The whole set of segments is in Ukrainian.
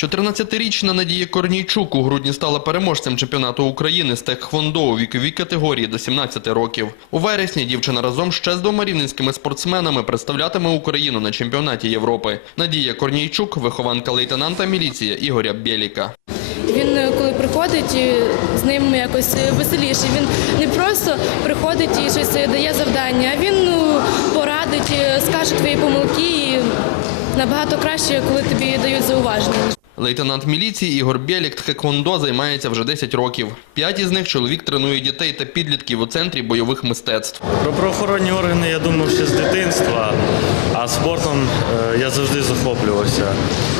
14-річна Надія Корнійчук у грудні стала переможцем чемпіонату України з текхвондо у віковій категорії до 17 років. У вересні дівчина разом ще з двома рівненськими спортсменами представлятиме Україну на чемпіонаті Європи. Надія Корнійчук – вихованка лейтенанта міліції Ігоря Бєліка. Він е, коли приходить, з ним якось веселіше. Він не просто приходить і щось дає завдання, а він ну, порадить, е, скаже твої помилки набагато краще, коли тобі дають зауваження. Лейтенант міліції Ігор Бєлік тхеквондо займається вже 10 років. П'ять із них чоловік тренує дітей та підлітків у центрі бойових мистецтв. Про правоохоронні органи я думав ще з дитинства, а спортом е, я завжди захоплювався.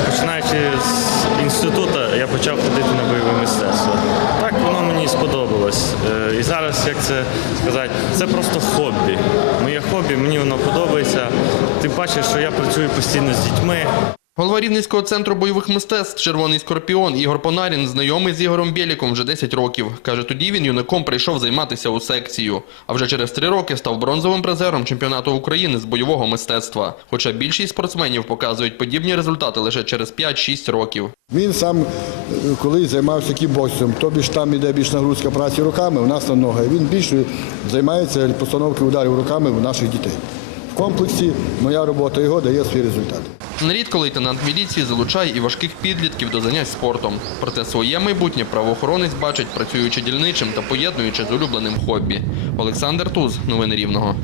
Починаючи з інституту, я почав ходити на бойове мистецтво. Так воно мені сподобалось. Е, І зараз, як це сказати, це просто хобі. Моє хобі, мені воно подобається. Тим паче, що я працюю постійно з дітьми. Голова Рівненського центру бойових мистецтв «Червоний скорпіон» Ігор Понарін знайомий з Ігорем Бєліком вже 10 років. Каже, тоді він юнаком прийшов займатися у секцію. А вже через три роки став бронзовим призером чемпіонату України з бойового мистецтва. Хоча більшість спортсменів показують подібні результати лише через 5-6 років. Він сам е, колись займався кікбоксом, тобі ж там іде більш нагрузка праці руками, у нас на ноги. Він більше займається постановкою ударів руками у наших дітей. В комплексі моя робота його дає свій результат. Нерідко лейтенант міліції залучає і важких підлітків до занять спортом. Проте своє майбутнє правоохоронець бачить, працюючи дільничим та поєднуючи з улюбленим хобі. Олександр Туз, новини Рівного.